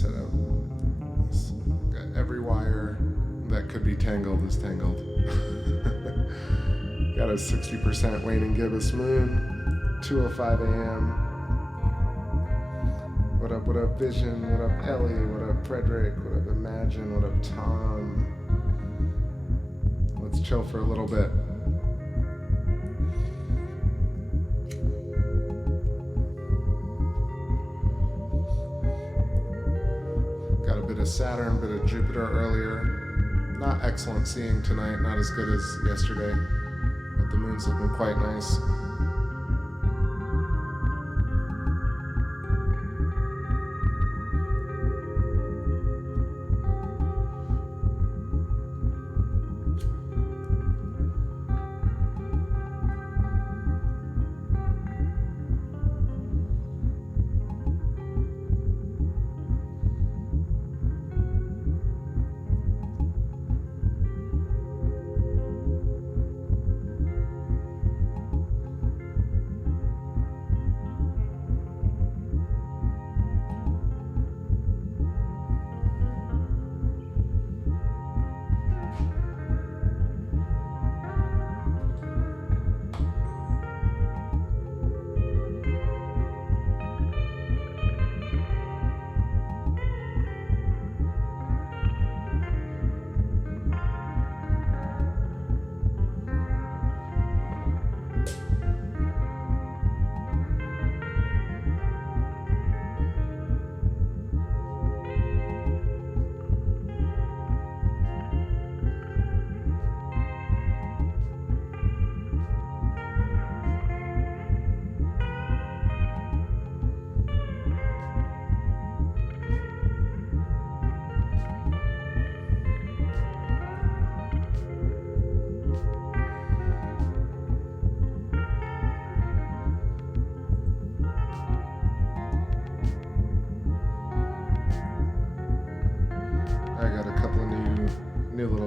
setup. Got every wire that could be tangled is tangled. Got a 60% waning gibbous moon, 2:05 a.m. What up, Vision? What up, Ellie? What up, Frederick? What up, Imagine? What up, Tom? Let's chill for a little bit. Got a bit of Saturn, bit of Jupiter earlier. Not excellent seeing tonight, not as good as yesterday, but the moon's looking quite nice.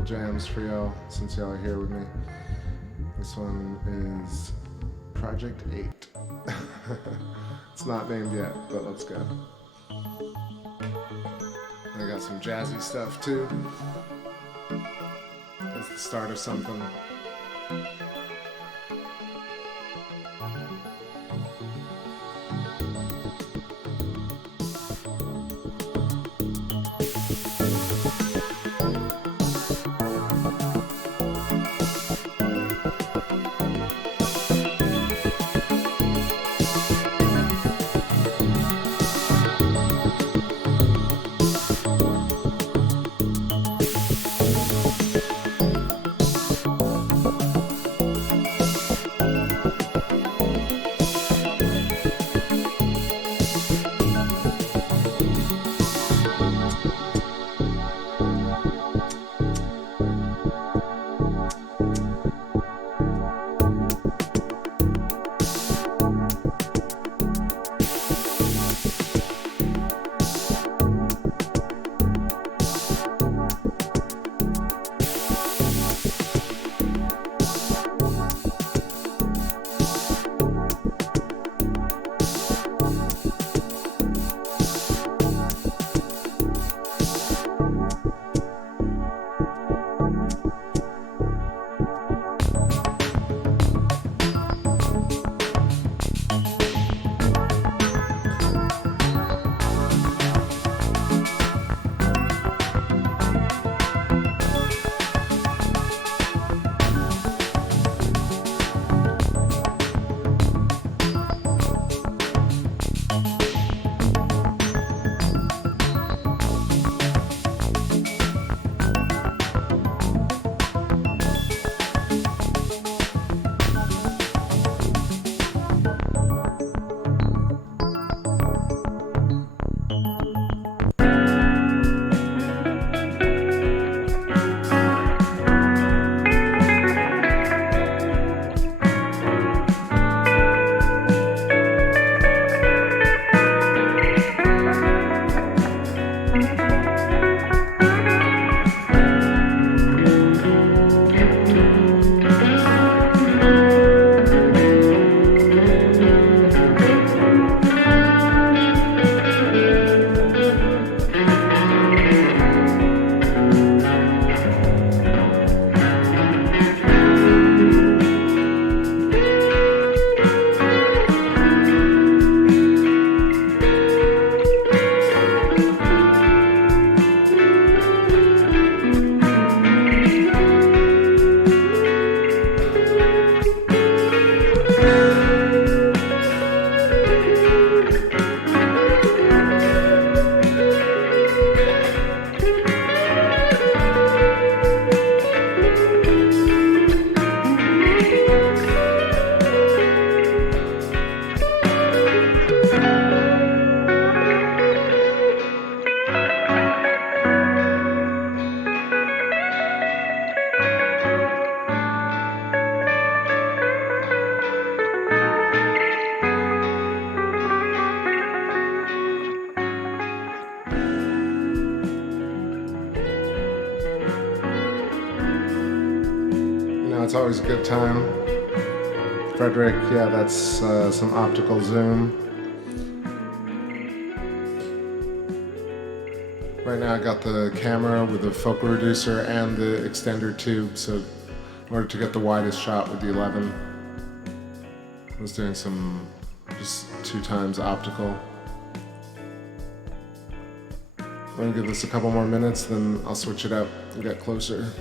Jams for y'all since y'all are here with me. This one is Project 8. It's not named yet, but let's go. I got some jazzy stuff too. It's the start of something. it's always a good time. Frederick, yeah, that's some optical zoom. Right now I got the camera with the focal reducer and the extender tube, so in order to get the widest shot with the 11, I was doing some just 2x optical. I'm gonna give this a couple more minutes, then I'll switch it up and get closer.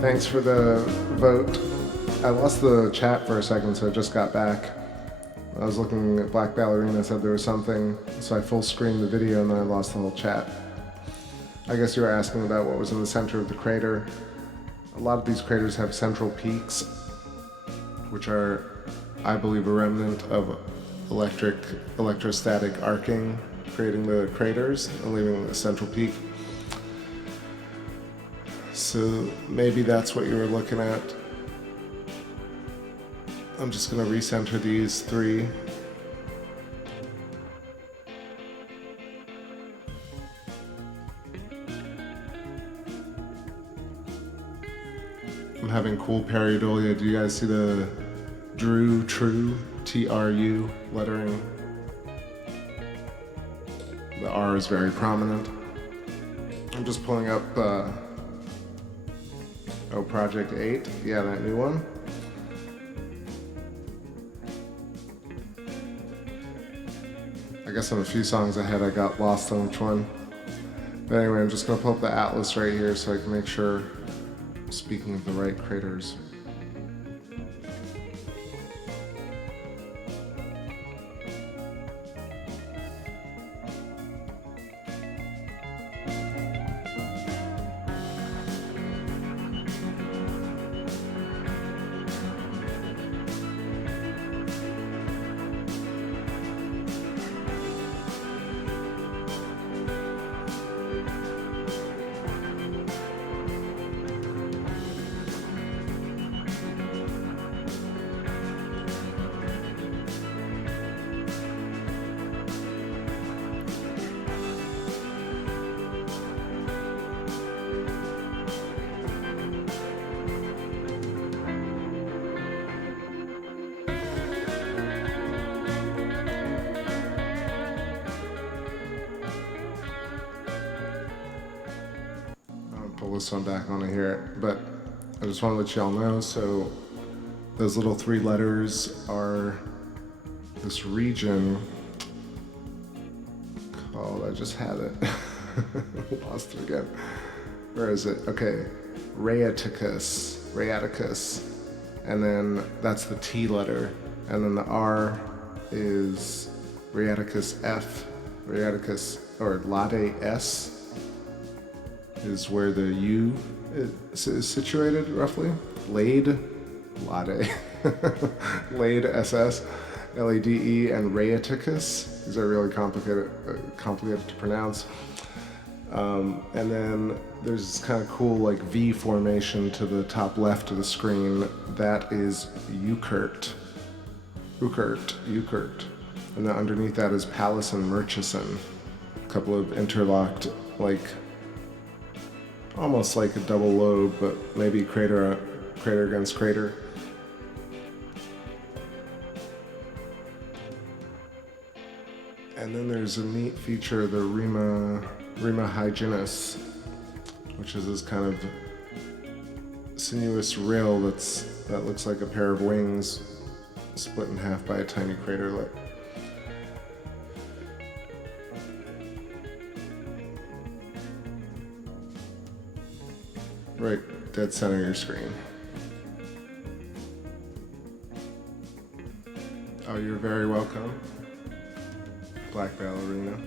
Thanks for the vote. I lost the chat for a second, so I just got back. I was looking at Black Ballerina, said there was something, so I full screened the video and then I lost the whole chat. I guess you were asking about what was in the center of the crater. A lot of these craters have central peaks, which are, I believe, a remnant of electrostatic arcing, creating the craters and leaving the central peak. So maybe that's what you were looking at. I'm just going to recenter these three. I'm having cool pareidolia. Do you guys see the thru, TRU lettering? The R is very prominent. I'm just pulling up, Project 8. Yeah, that new one. I guess I'm a few songs ahead. I got lost on which one. But anyway, I'm just going to pull up the atlas right here so I can make sure I'm speaking of the right craters. Pull this one back on here, but I just want to let y'all know, so those little three letters are this region called, I just had it, lost it again. Where is it? Okay, Rhaeticus, and then that's the T letter, and then the R is Rhaeticus F, or Lade S is where the U is situated, roughly. Lade SS, LADE, and Rhaeticus. These are really complicated to pronounce. And then there's this kind of cool like V formation to the top left of the screen. That is Ukurt. And then underneath that is Pallas and Murchison. A couple of interlocked, like almost like a double lobe, but maybe crater against crater. And then there's a neat feature, the Rima Hyginus, which is this kind of sinuous rill that looks like a pair of wings split in half by a tiny craterlet. Right dead center of your screen. Oh, you're very welcome, Black Ballerina.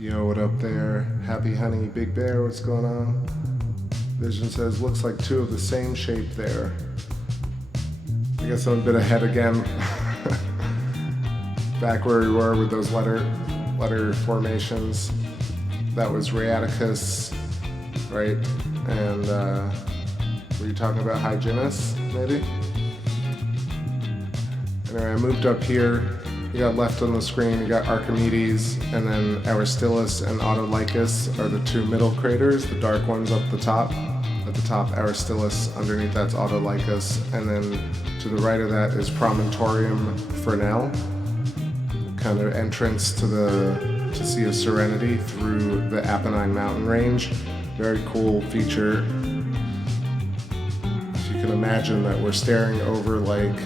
Yo, what up there? Happy Honey, Big Bear, what's going on? Vision says, looks like two of the same shape there. I guess I'm a bit ahead again. Back where we were with those letter formations. That was Rheaticus, right? And were you talking about Hyginus, maybe? Anyway, I moved up here. You got left on the screen, you got Archimedes, and then Aristillus and Autolycus are the two middle craters, the dark ones up the top. At the top, Aristillus, underneath that's Autolycus, and then to the right of that is Promontorium Fresnel, kind of entrance to the Sea of Serenity through the Apennine mountain range. Very cool feature. If you can imagine that we're staring over like,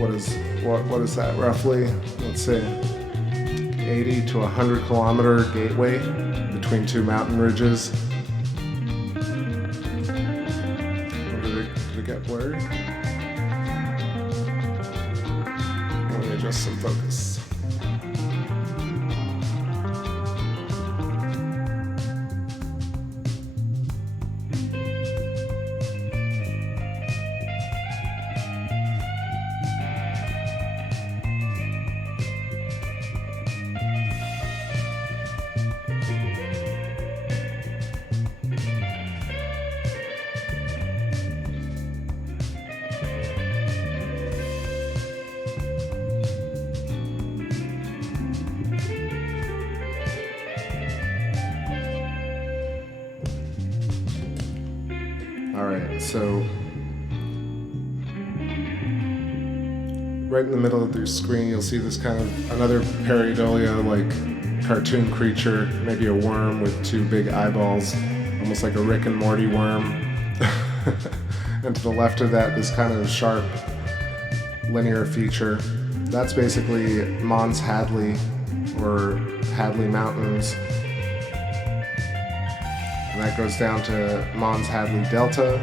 what is that roughly? Let's say 80 to 100 kilometer gateway between two mountain ridges. Did it get blurred? Let me adjust some focus. So, right in the middle of your screen, you'll see this kind of another pareidolia, like cartoon creature, maybe a worm with two big eyeballs, almost like a Rick and Morty worm. And to the left of that, this kind of sharp linear feature. That's basically Mons Hadley, or Hadley Mountains. And that goes down to Mons Hadley Delta.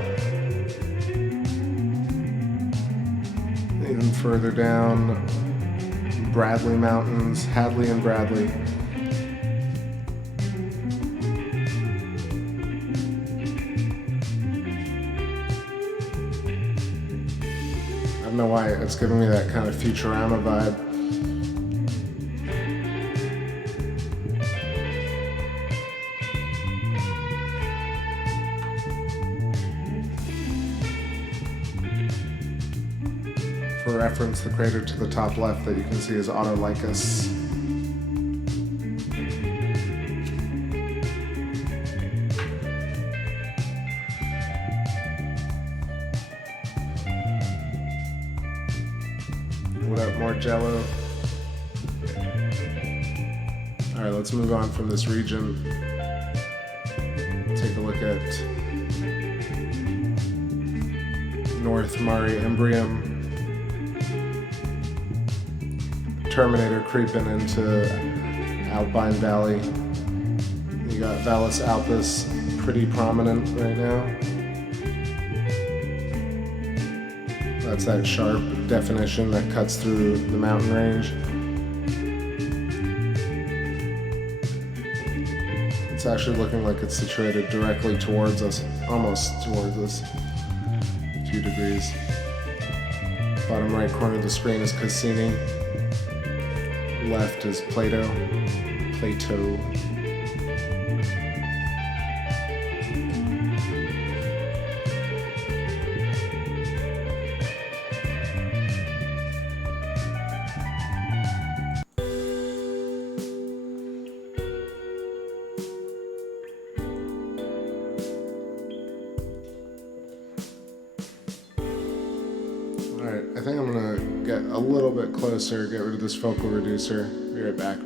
Even further down, Bradley Mountains, Hadley and Bradley. I don't know why it's giving me that kind of Futurama vibe. For reference, the crater to the top left that you can see is Autolycus. What up, more jello? Alright, let's move on from this region. Take a look at North Mare Imbrium. Terminator creeping into Alpine Valley. You got Valles Alpus pretty prominent right now. That's that sharp definition that cuts through the mountain range. It's actually looking like it's situated directly towards us, almost towards us, a few degrees. Bottom right corner of the screen is Cassini. Left is Plato. Alright, I think I'm gonna get a little bit closer, get rid of this focal reducer. Be right back.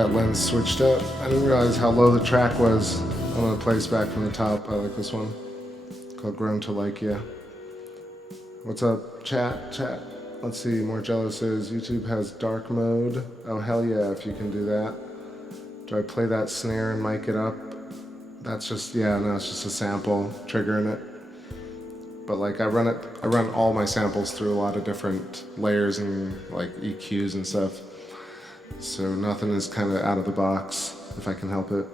that lens switched up. I didn't realize how low the track was. I'm gonna place back from the top. I like this one, called Grown to Like Ya. What's up, chat? Let's see, more jealous says YouTube has dark mode. Oh, hell yeah, if you can do that. Do I play that snare and mic it up? That's just, yeah, no, it's just a sample triggering it. But like I run all my samples through a lot of different layers and like EQs and stuff. So nothing is kind of out of the box if I can help it.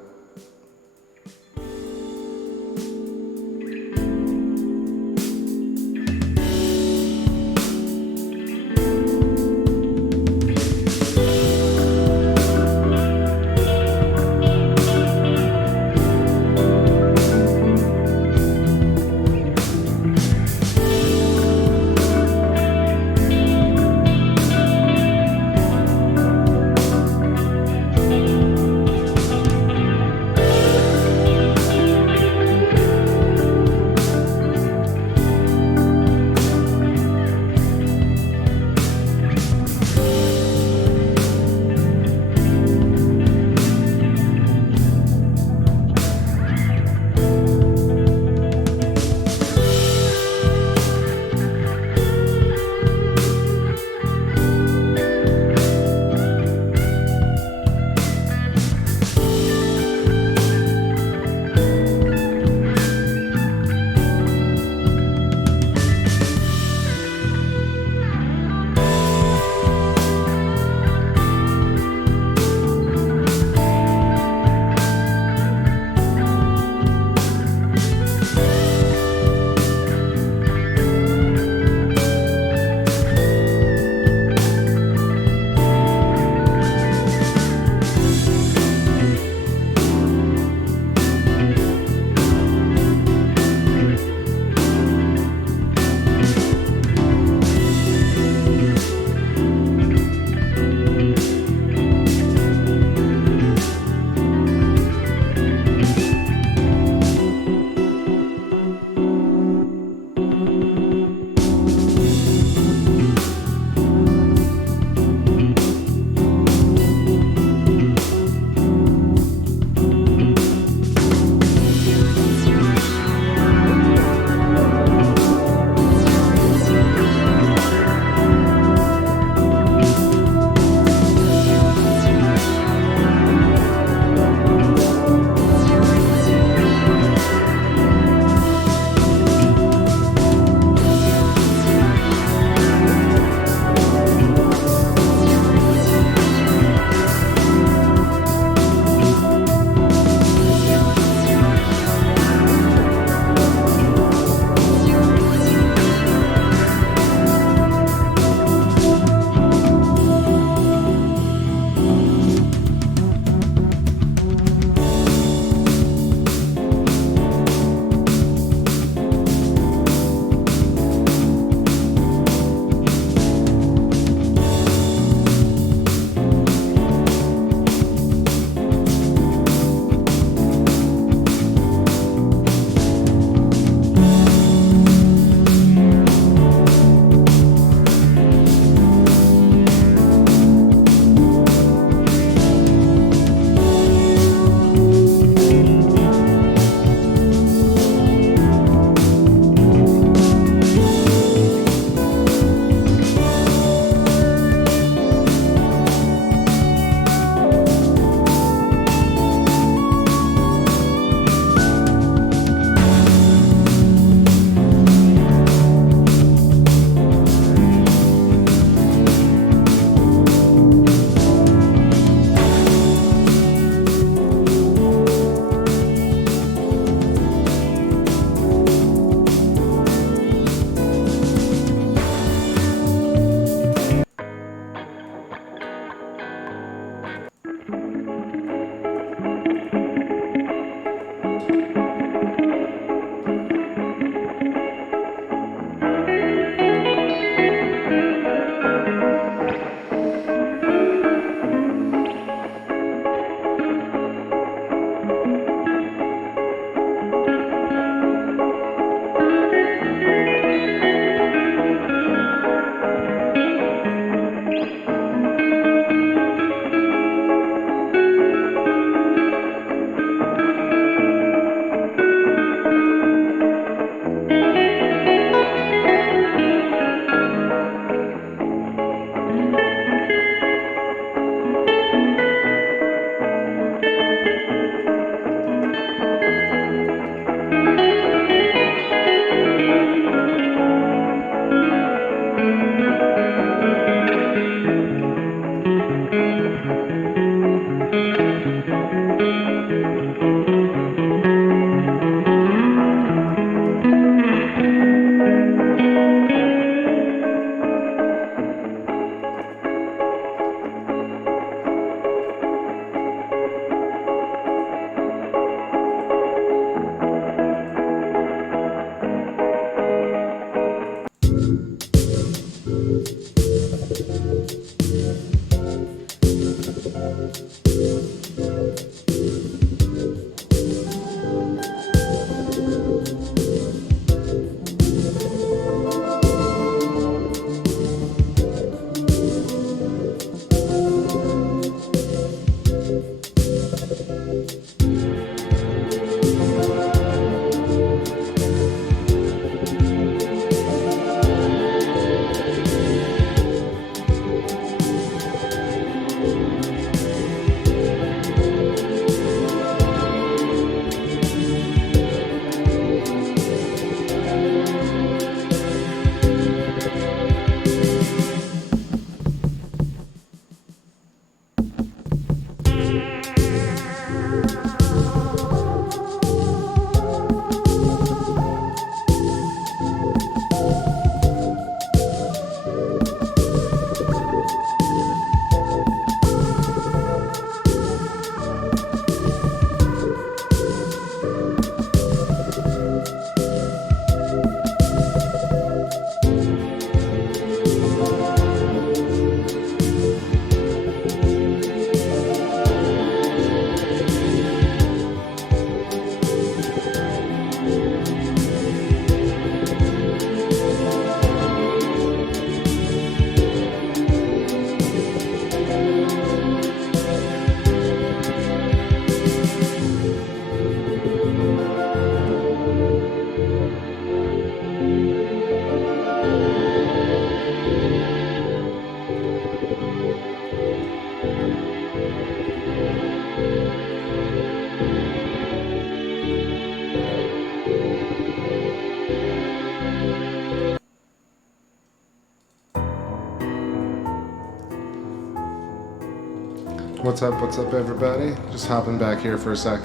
What's up everybody? Just hopping back here for a sec.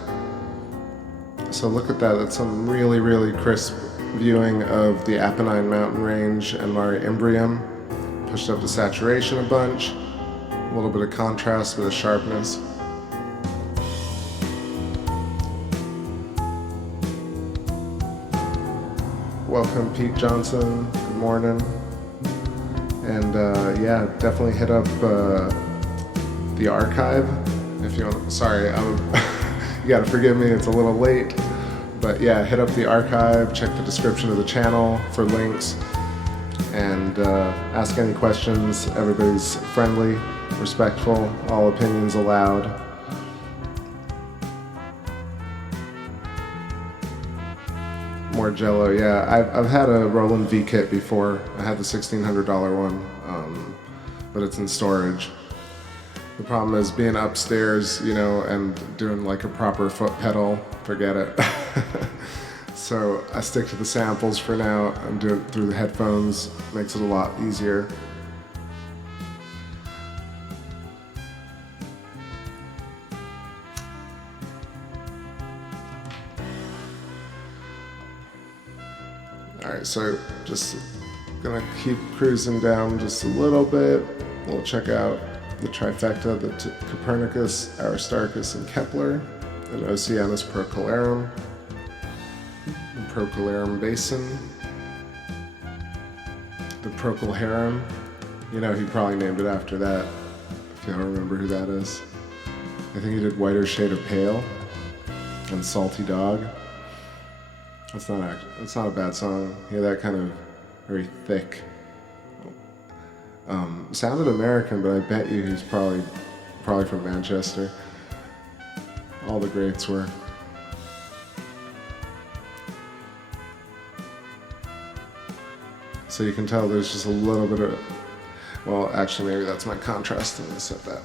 So look at that, that's some really crisp viewing of the Apennine mountain range and Mare Imbrium. Pushed up the saturation a bunch, a little bit of contrast, a bit of sharpness. Welcome Pete Johnson, good morning. And yeah, definitely hit up the archive if you want. Sorry, you gotta forgive me, it's a little late, but yeah, hit up the archive, check the description of the channel for links, and ask any questions. Everybody's friendly, respectful, all opinions allowed. More Jello, yeah, I've had a Roland V kit before. I had the $1,600 one, but it's in storage. The problem is being upstairs, you know, and doing like a proper foot pedal, forget it. So I stick to the samples for now. I'm doing it through the headphones, makes it a lot easier. Alright, so just gonna keep cruising down just a little bit. We'll check out the trifecta, the Copernicus, Aristarchus, and Kepler, and Oceanus Procularum, the Procularum Basin, the Procul Harum. You know, he probably named it after that, if y'all remember who that is. I think he did Whiter Shade of Pale and Salty Dog. That's not a bad song. He had that kind of very thick, sounded American, but I bet you he's probably from Manchester. All the greats were. So you can tell there's just a little bit of, well, actually maybe that's my contrast when I said that.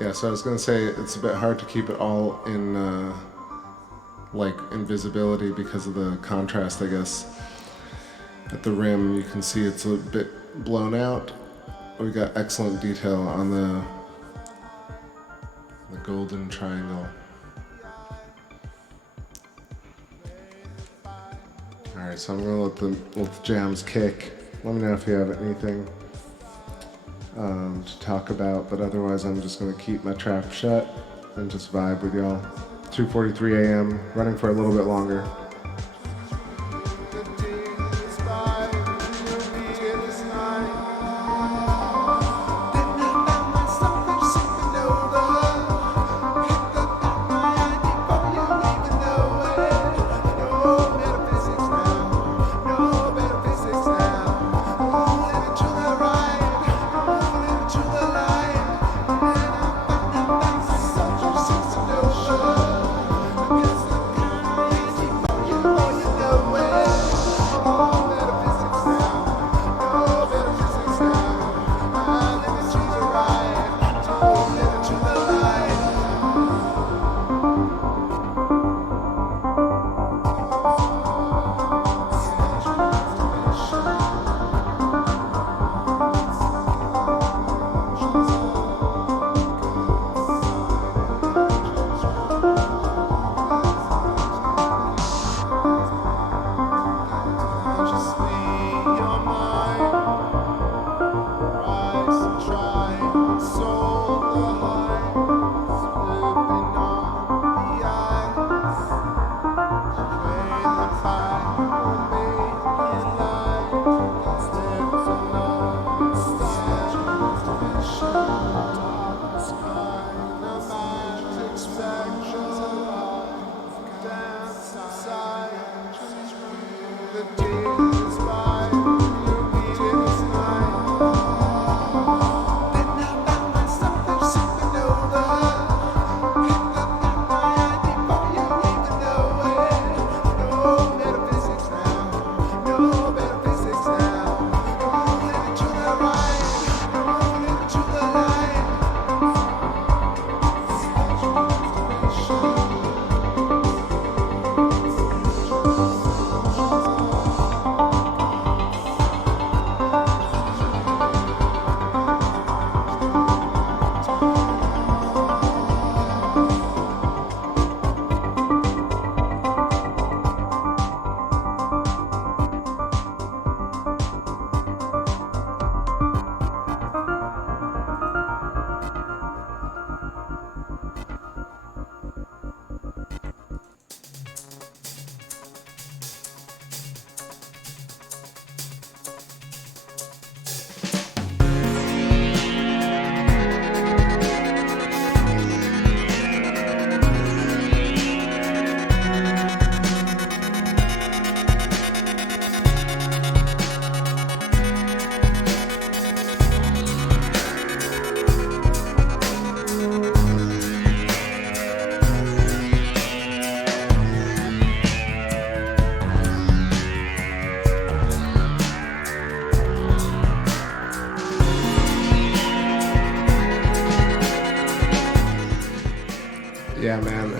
Yeah, so I was gonna say it's a bit hard to keep it all in like invisibility because of the contrast, I guess. At the rim, you can see it's a bit blown out. We got excellent detail on the golden triangle. All right, so I'm gonna let the jams kick. Let me know if you have anything to talk about, but otherwise I'm just going to keep my trap shut and just vibe with y'all. 2:43 a.m., running for a little bit longer. Sure.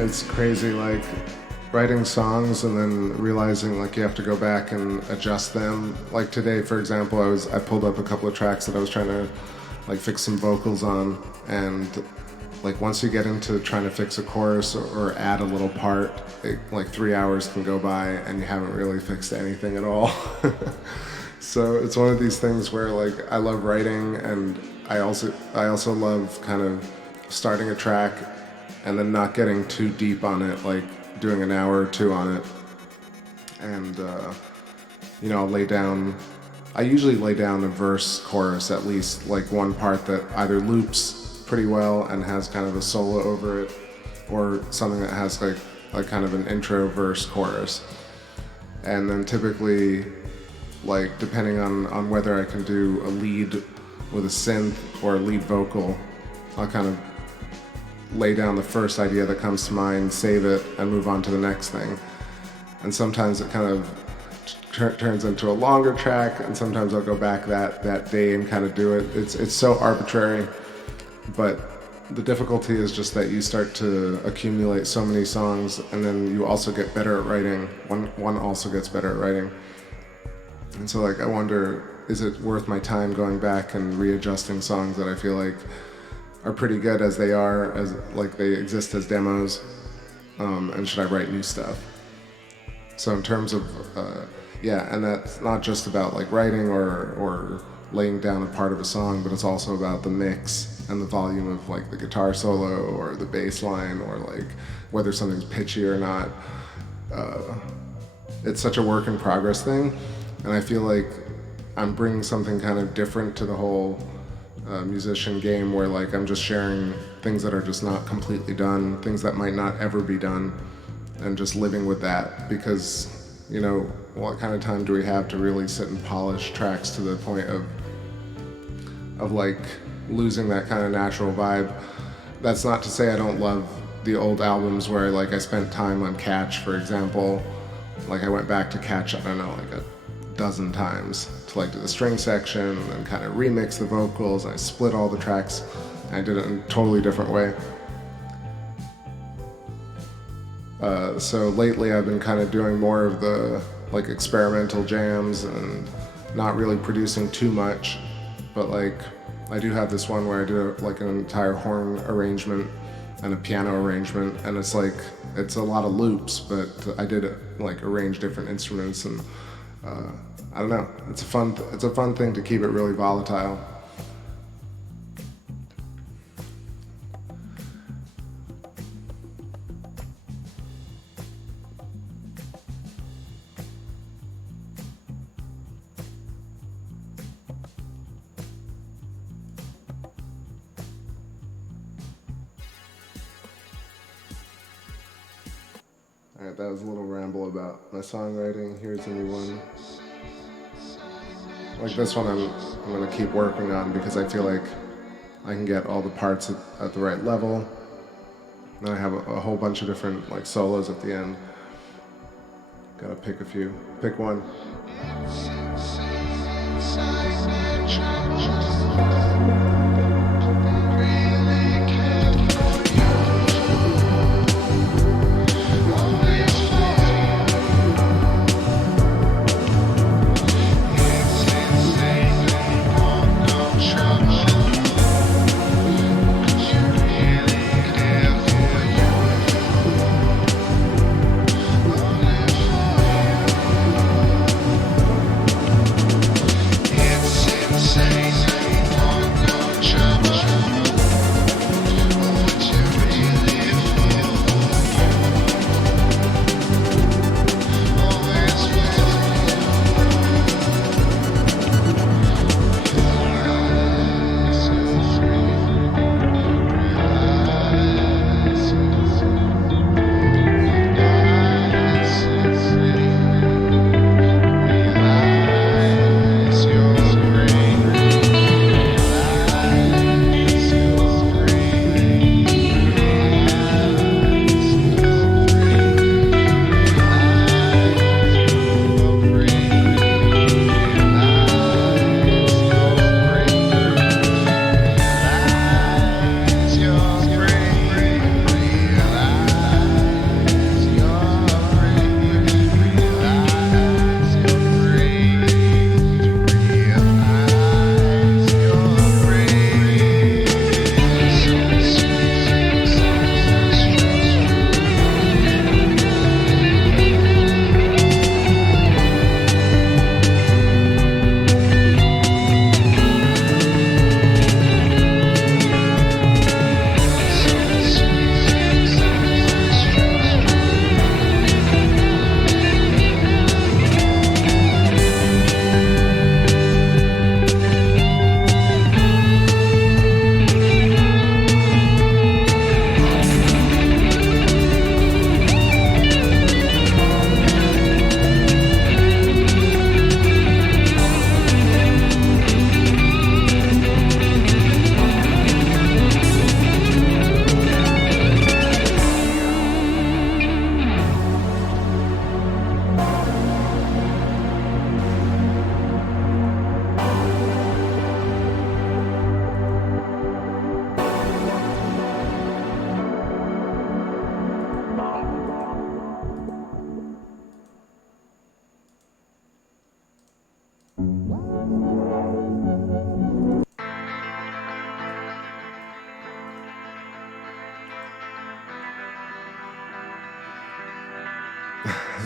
It's crazy, like writing songs and then realizing like you have to go back and adjust them. Like today, for example, I pulled up a couple of tracks that I was trying to like fix some vocals on, and like once you get into trying to fix a chorus or add a little part, like 3 hours can go by and you haven't really fixed anything at all. So it's one of these things where like I love writing, and I also love kind of starting a track and then not getting too deep on it, like doing an hour or two on it. And I usually lay down a verse chorus, at least like one part that either loops pretty well and has kind of a solo over it, or something that has like kind of an intro verse chorus. And then typically, like depending on whether I can do a lead with a synth or a lead vocal, I'll kind of lay down the first idea that comes to mind, save it, and move on to the next thing. And sometimes it kind of turns into a longer track, and sometimes I'll go back that day and kind of do it. It's so arbitrary, but the difficulty is just that you start to accumulate so many songs, and then you also get better at writing. One also gets better at writing. And so like I wonder, is it worth my time going back and readjusting songs that I feel like are pretty good as they are, as like they exist as demos, and should I write new stuff? So in terms of and that's not just about like writing or laying down a part of a song, but it's also about the mix and the volume of like the guitar solo or the bass line, or like whether something's pitchy or not. It's such a work in progress thing, and I feel like I'm bringing something kind of different to the whole musician game, where like I'm just sharing things that are just not completely done, things that might not ever be done, and just living with that, because what kind of time do we have to really sit and polish tracks to the point of like losing that kind of natural vibe? That's not to say I don't love the old albums where like I spent time on Catch, for example. Like I went back to Catch, I don't know, like a dozen times to like do the string section and kind of remix the vocals, and I split all the tracks and I did it in a totally different way. So lately I've been kind of doing more of the like experimental jams and not really producing too much, but like I do have this one where I did like an entire horn arrangement and a piano arrangement, and it's a lot of loops, but I did like arrange different instruments, and I don't know, it's a fun thing to keep it really volatile. Alright, that was a little ramble about my songwriting. Here's a new one. Like this one I'm gonna keep working on, because I feel like I can get all the parts at the right level. Then I have a whole bunch of different like solos at the end. Gotta pick a few. Pick one. It's insane, want no choice.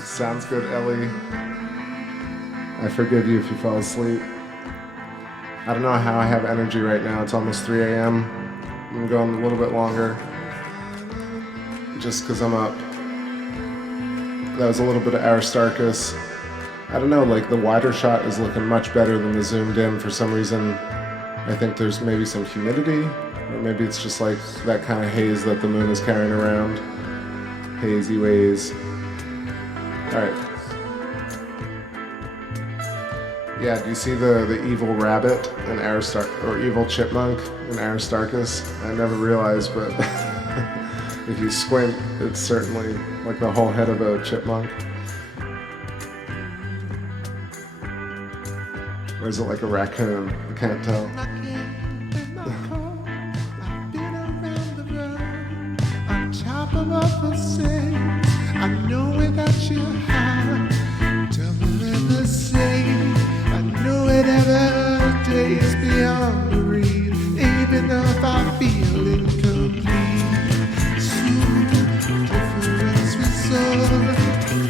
Sounds good, Ellie. I forgive you if you fall asleep. I don't know how I have energy right now. It's almost 3 a.m. I'm going a little bit longer. Just because I'm up. That was a little bit of Aristarchus. I don't know, like the wider shot is looking much better than the zoomed in for some reason. I think there's maybe some humidity, or maybe it's just like that kind of haze that the moon is carrying around. Hazy ways. Alright. Yeah, do you see the evil rabbit in or evil chipmunk in Aristarchus? I never realized, but if you squint, it's certainly like the whole head of a chipmunk. Or is it like a raccoon? I can't tell. I know without you how to live the same. I know it ever takes beyond the read, even if I feel incomplete. So difference we saw,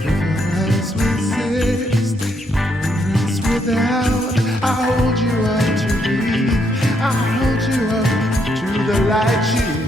difference we exist, difference without. I hold you up to breathe. I hold you up to the light you need.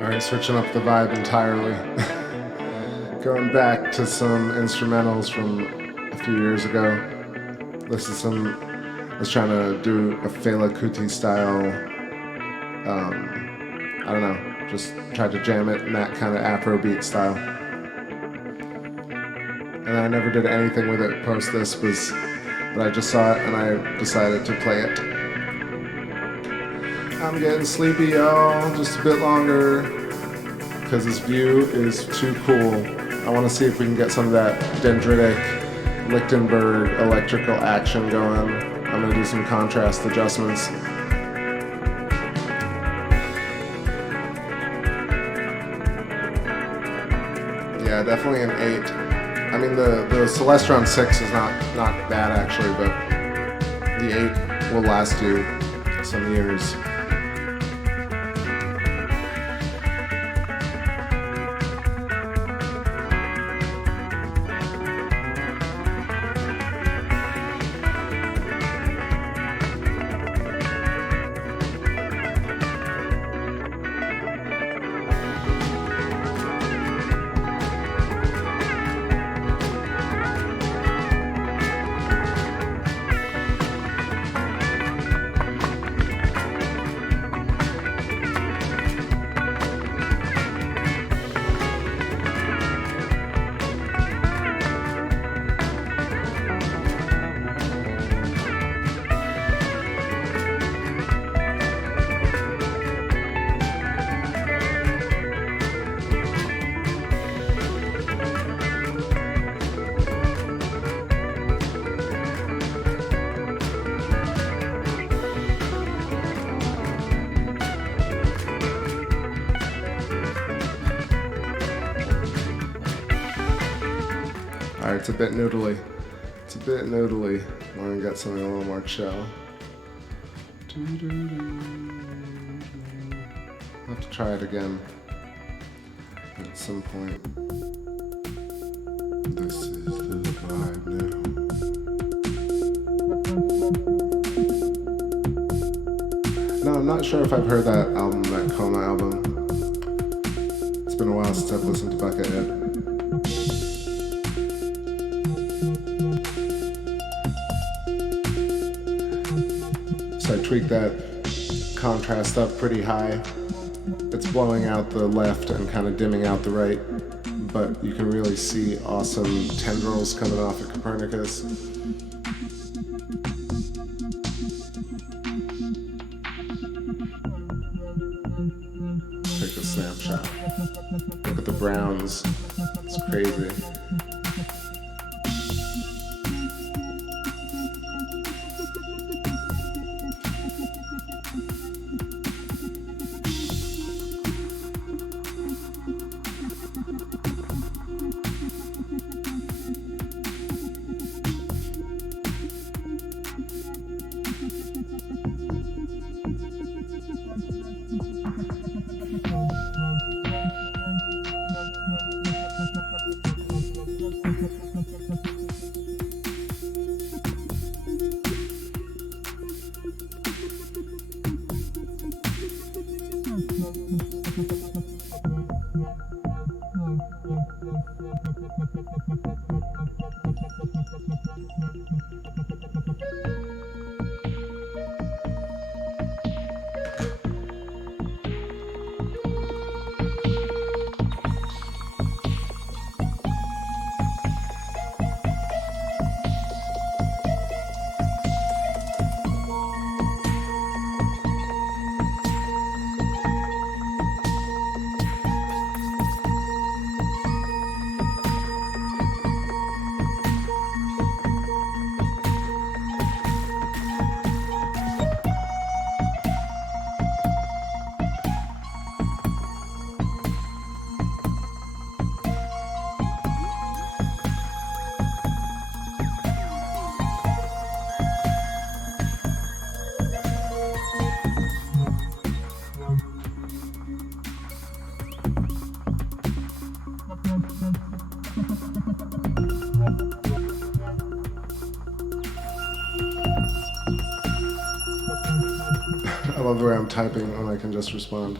Alright, switching up the vibe entirely. Going back to some instrumentals from a few years ago. This is I was trying to do a Fela Kuti style, I don't know, just tried to jam it in that kind of Afrobeat style. And I never did anything with it post this, but I just saw it and I decided to play it. I'm getting sleepy, y'all, just a bit longer, because this view is too cool. I want to see if we can get some of that dendritic Lichtenberg electrical action going. I'm going to do some contrast adjustments. Yeah, definitely an 8. I mean, the Celestron 6 is not bad actually, but the 8 will last you some years. Alright, it's a bit noodly. I want to get something a little more chill. I'll have to try it again at some point. This is the vibe now. No, I'm not sure if I've heard that album, that Coma album. It's been a while since I've listened to Buckethead. So I tweaked that contrast up pretty high. It's blowing out the left and kind of dimming out the right, but you can really see awesome tendrils coming off of Copernicus. Take a snapshot. Look at the browns. It's crazy. the way I'm typing when I can just respond.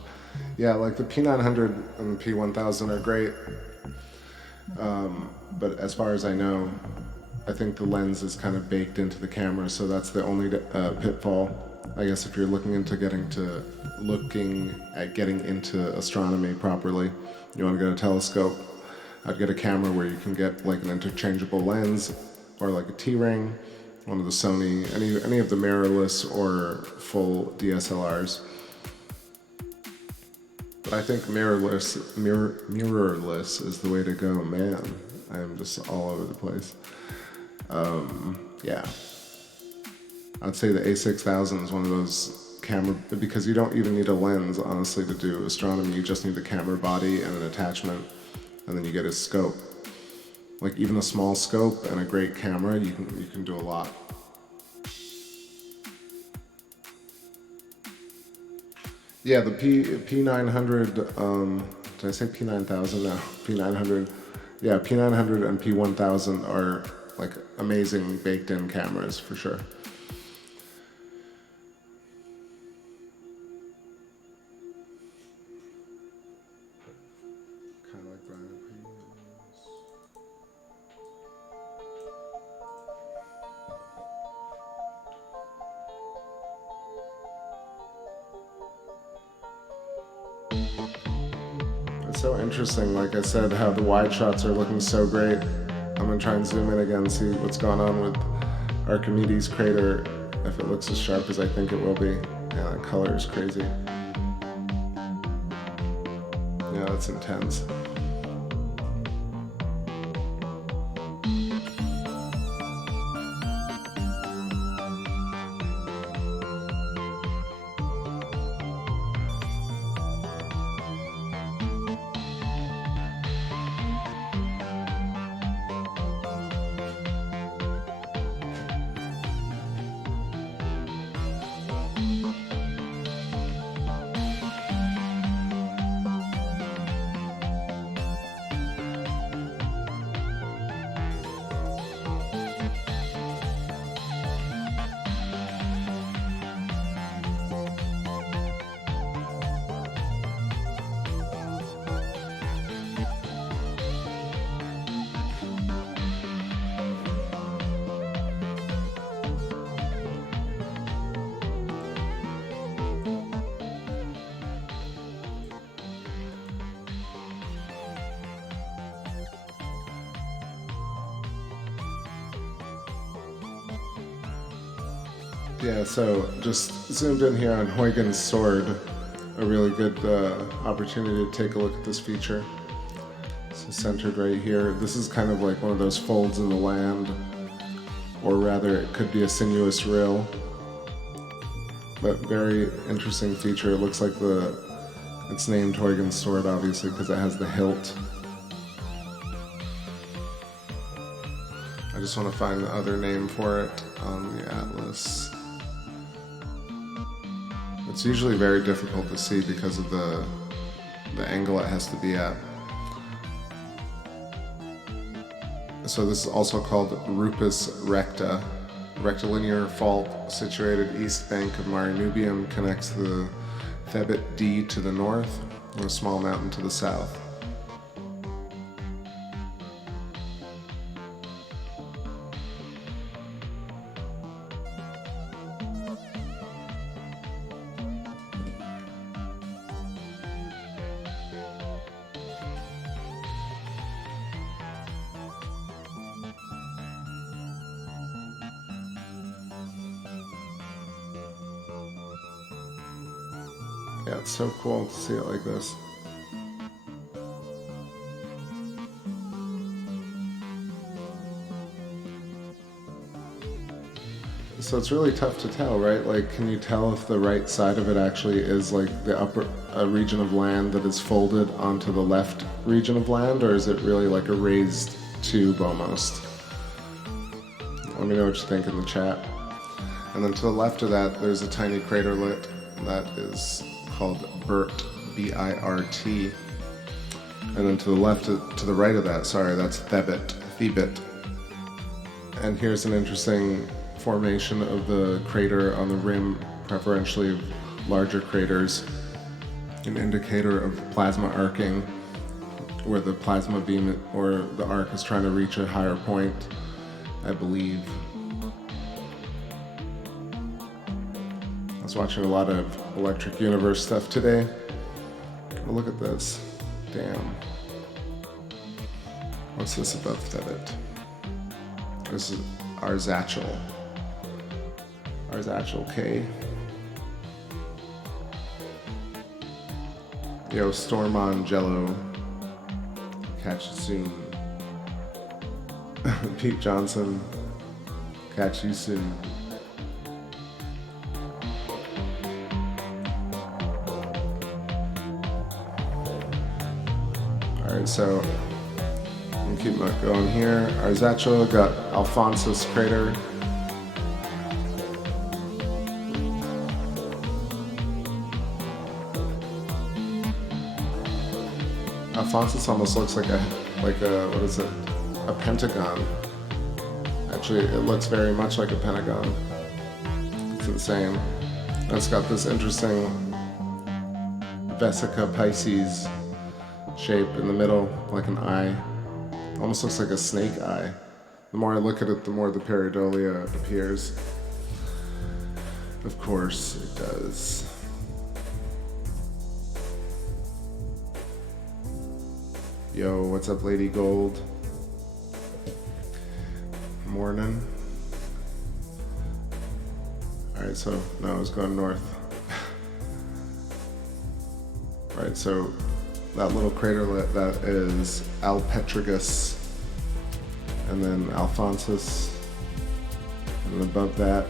Yeah, like the P900 and the P1000 are great, but as far as I know, I think the lens is kind of baked into the camera, so that's the only pitfall. I guess if you're looking at getting into astronomy properly, you want to get a telescope. I'd get a camera where you can get like an interchangeable lens, or like a T-ring, one of the Sony, any of the mirrorless or full DSLRs. But I think mirrorless is the way to go. Man, I am just all over the place. Yeah, I'd say the A6000 is one of those camera, because you don't even need a lens, honestly, to do astronomy. You just need the camera body and an attachment, and then you get a scope. Like even a small scope and a great camera, you can do a lot. Yeah, the P900, did I say P9000? No, P900. Yeah, P900 and P1000 are like amazing baked-in cameras for sure. Kind of like Brian. It's so interesting, like I said, how the wide shots are looking so great. I'm gonna try and zoom in again, see what's going on with Archimedes crater, if it looks as sharp as I think it will be. Yeah, that color is crazy. Yeah, that's intense. Yeah, so just zoomed in here on Huygens sword, a really good opportunity to take a look at this feature. So centered right here. This is kind of like one of those folds in the land, or rather it could be a sinuous rill, but very interesting feature. It looks like it's named Huygens sword obviously because it has the hilt. I just want to find the other name for it on the atlas. It's usually very difficult to see because of the angle it has to be at. So this is also called Rupus recta. Rectilinear fault situated east bank of Mare Nubium connects the Thebit D to the north and a small mountain to the south. Yeah, it's so cool to see it like this. So it's really tough to tell, right? Like, can you tell if the right side of it actually is like the upper region of land that is folded onto the left region of land, or is it really like a raised tube almost? Let me know what you think in the chat. And then to the left of that, there's a tiny craterlet that is called Birt, B-I-R-T. And then to the right of that, sorry, that's Thebit. And here's an interesting formation of the crater on the rim, preferentially larger craters, an indicator of plasma arcing, where the plasma beam or the arc is trying to reach a higher point, I believe. I was watching a lot of Electric Universe stuff today. Oh, look at this. Damn. What's this above Thevet? This is Arzachel. Arzachel K. Yo, Storm on Jello. Catch you soon. Pete Johnson. Catch you soon. Alright, so I'm keep going here. Arzachel got Alphonsus crater. Alphonsus almost looks like a what is it? A pentagon. Actually, it looks very much like a pentagon. It's insane. And it's got this interesting Vesica Pisces shape in the middle, like an eye. Almost looks like a snake eye. The more I look at it, the more the pareidolia appears. Of course, it does. Yo, what's up, Lady Gold? Morning. Alright, so now I was going north. Alright, so that little craterlet, that is Alpetragus, and then Alphonsus, and above that,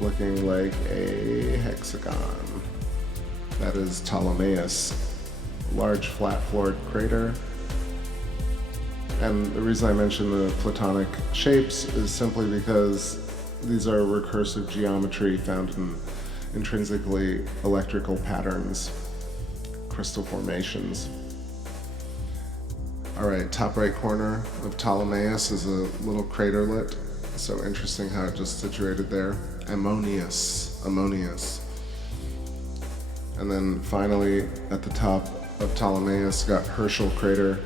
looking like a hexagon, that is Ptolemaeus, a large flat-floored crater. And the reason I mention the platonic shapes is simply because these are recursive geometry found in intrinsically electrical patterns, crystal formations. All right, top right corner of Ptolemaeus is a little craterlet. So interesting how it just situated there. Ammonius. And then finally at the top of Ptolemaeus got Herschel crater.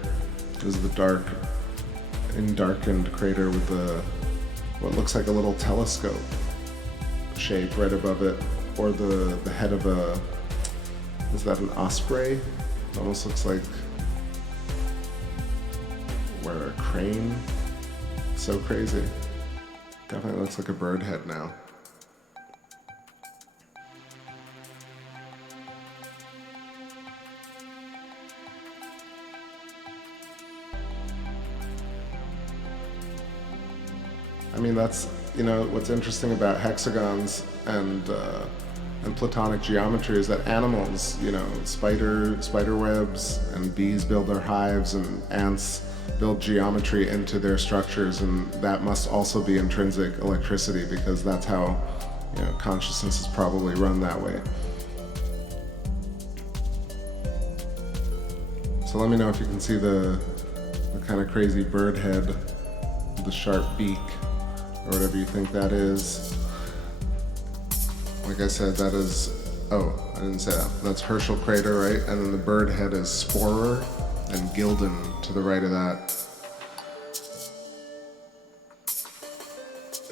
This is the darkened crater with what looks like a little telescope shape right above it, or the head of is that an osprey? It almost looks like where a crane. So crazy. Definitely looks like a bird head now. I mean, that's, what's interesting about hexagons and platonic geometry is that animals, spider webs and bees build their hives and ants build geometry into their structures, and that must also be intrinsic electricity, because that's how, consciousness is probably run that way. So let me know if you can see the kind of crazy bird head with the sharp beak, or whatever you think that is. Like I said, that is, I didn't say that. That's Herschel crater, right? And then the bird head is Sporer and Gilden to the right of that.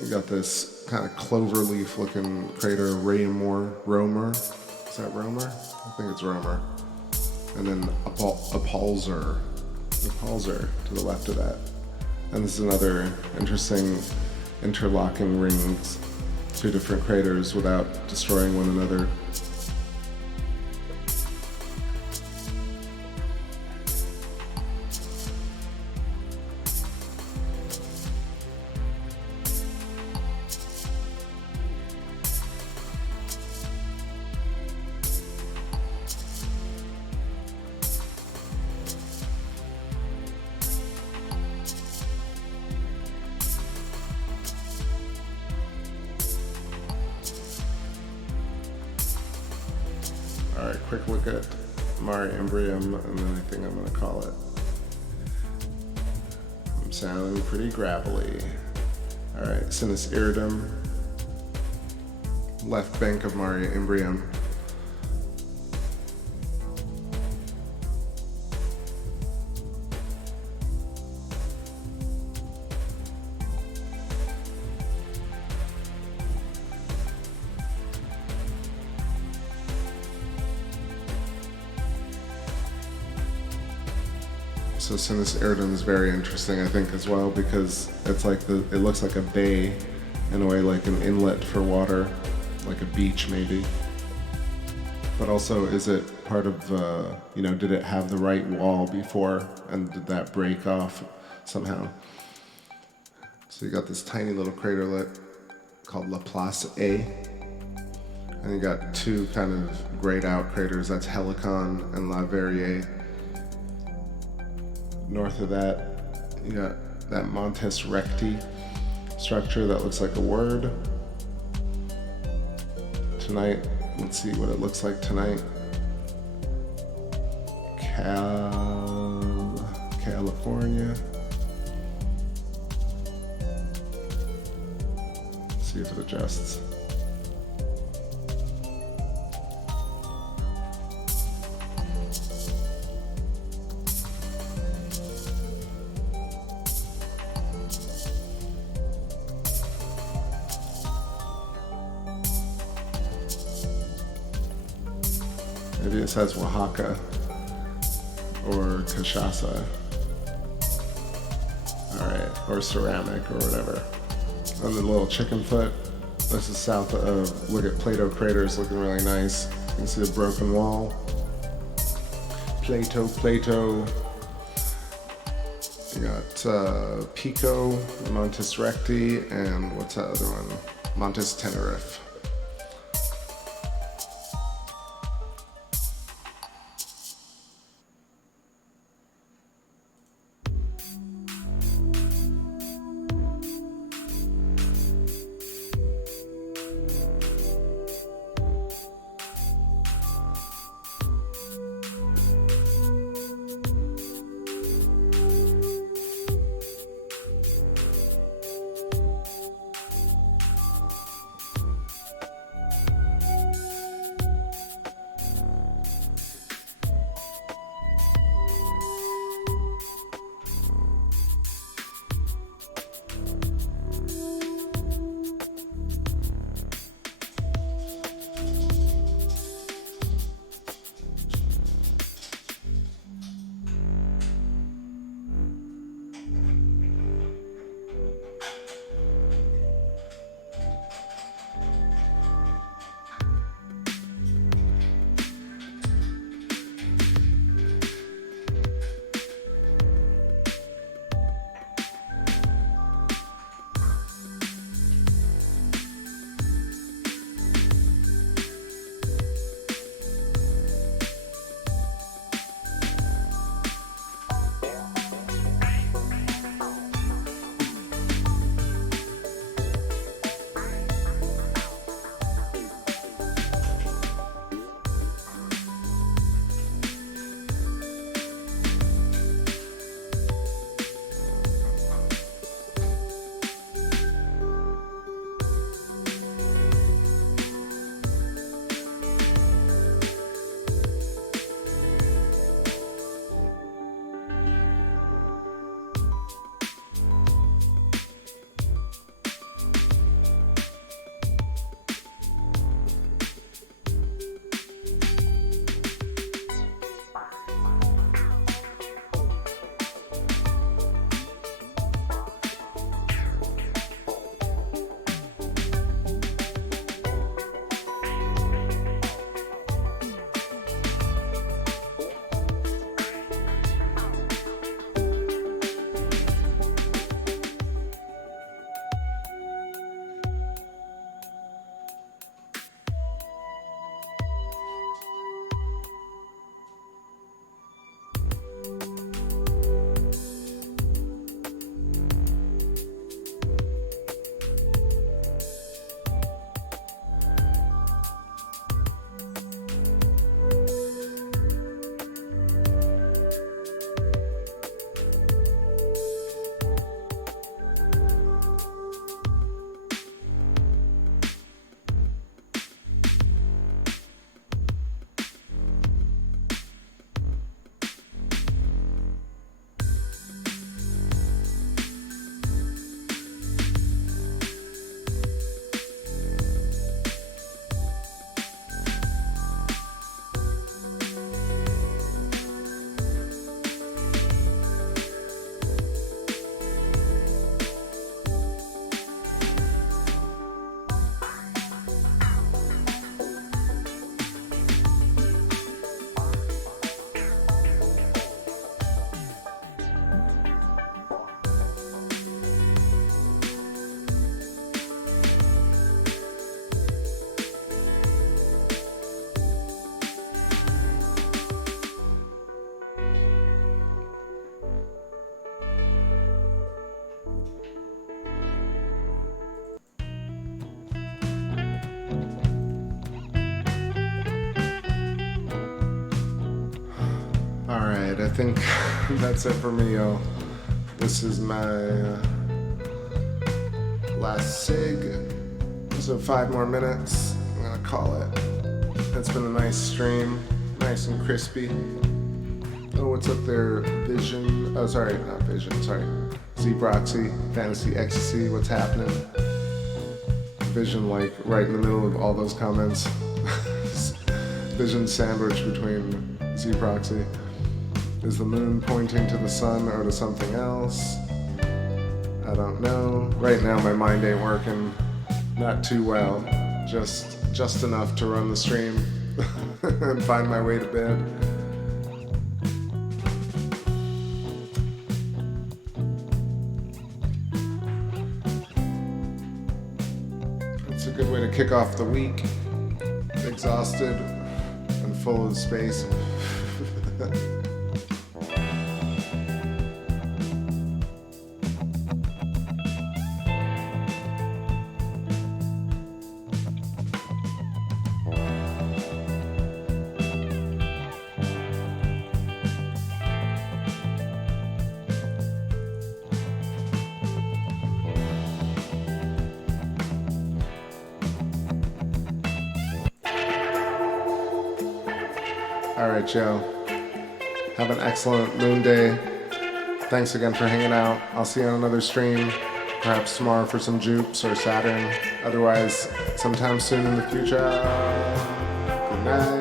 You got this kind of cloverleaf looking crater, Romer. Is that Romer? I think it's Romer. And then Apalzer to the left of that. And this is another interesting interlocking rings, two different craters without destroying one another. Alright, quick look at Mare Imbrium, and then I think I'm going to call it. I'm sounding pretty gravelly. Alright, Sinus Iridum, left bank of Mare Imbrium. So Sinus Iridum is very interesting, I think, as well, because it's like it looks like a bay in a way, like an inlet for water, like a beach maybe. But also, is it part of, did it have the right wall before, and did that break off somehow? So you got this tiny little craterlet called Laplace A, and you got two kind of grayed out craters, that's Helicon and La Verrier. North of that, you got that Montes Recti structure that looks like a word. Tonight, let's see what it looks like tonight. California. See if it adjusts. Maybe it says Oaxaca or cachaça. Alright, or ceramic or whatever. And the little chicken foot. This is south of, look at Plato craters looking really nice. You can see the broken wall. Plato. You got Pico, Montes Recti, and what's that other one? Montes Tenerife. Alright, I think that's it for me, y'all. This is my last sig. So 5 more minutes, I'm gonna call it. It's been a nice stream, nice and crispy. Oh, what's up there? Vision, oh sorry, not Vision, sorry. Z-Proxy, Fantasy Ecstasy, what's happening? Vision like right in the middle of all those comments. Vision sandwiched between Z-Proxy. Is the moon pointing to the sun or to something else? I don't know. Right now my mind ain't working. Not too well. Just enough to run the stream and find my way to bed. It's a good way to kick off the week. Exhausted and full of space. Alright, y'all. Have an excellent Moonday. Thanks again for hanging out. I'll see you on another stream. Perhaps tomorrow for some Jupes or Saturn. Otherwise, sometime soon in the future. Good night.